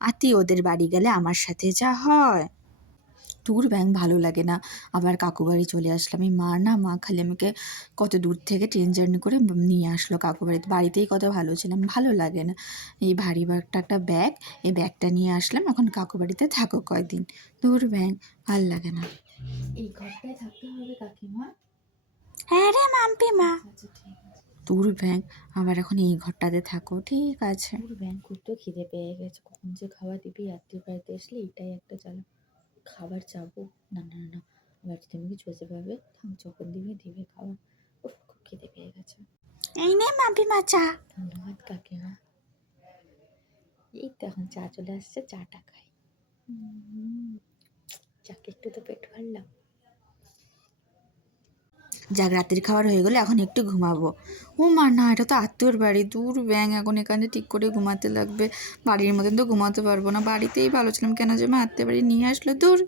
আত্মীয়দের বাড়ি গেলে আমার সাথে যা হয়। ট্যুর ব্যাং ভালো লাগে না। আবার কাকু বাড়ি চলে আসলাম। এই মা খালি আমাকে কত দূর থেকে ট্রেন জার্নি করে নিয়ে আসলো কাকু বাড়িতে। বাড়িতেই কত ভালো ছিলাম, ভালো লাগে না। এই ভারী একটা ব্যাগ, এই ব্যাগটা নিয়ে আসলাম, এখন কাকু বাড়িতে থাকো কয়দিন। ট্যুর ব্যাং ভাল লাগে না। এই ঘরটায় থাকতে হবে কাকিমা? হ্যাঁ রে মাম্পি মা। আচ্ছা ঠিক আছে। ট্যুর ব্যাং আবার এখন এই ঘরটাতে থাকো, ঠিক আছে। তোর ব্যাংক করতেও খিদে পেয়ে গেছে, কখন যে খাবার দিবি? আত্মীয় বাড়িতে আসলে এটাই একটা জ্বালা। খাবার চাবো, না না না, আবার তুমি কিছু বসে পাবে, থাম, যখন দিবে দিবে খাবার। উফ, খুব খিদে পেয়ে গেছে। এই নে মাম্পি মা চা। ধন্যবাদ কাকিমা। এই তো এখন চা চলে আসছে, চাটা খাই। চাকে একটু তো পেট ভরলাম। যাক, রাতের খাবার হয়ে গেলে এখন একটু ঘুমাবো। ও মা না, এটা তো আত্মীয়র বাড়ি, দূর ব্যাং, এখন এখানে ঠিক করে ঘুমাতে লাগবে। বাড়ির মতন তো ঘুমাতে পারবো না, বাড়িতেই ভালো ছিলাম, কেন যে মা আত্মীয় বাড়ি নিয়ে আসলো, দূর।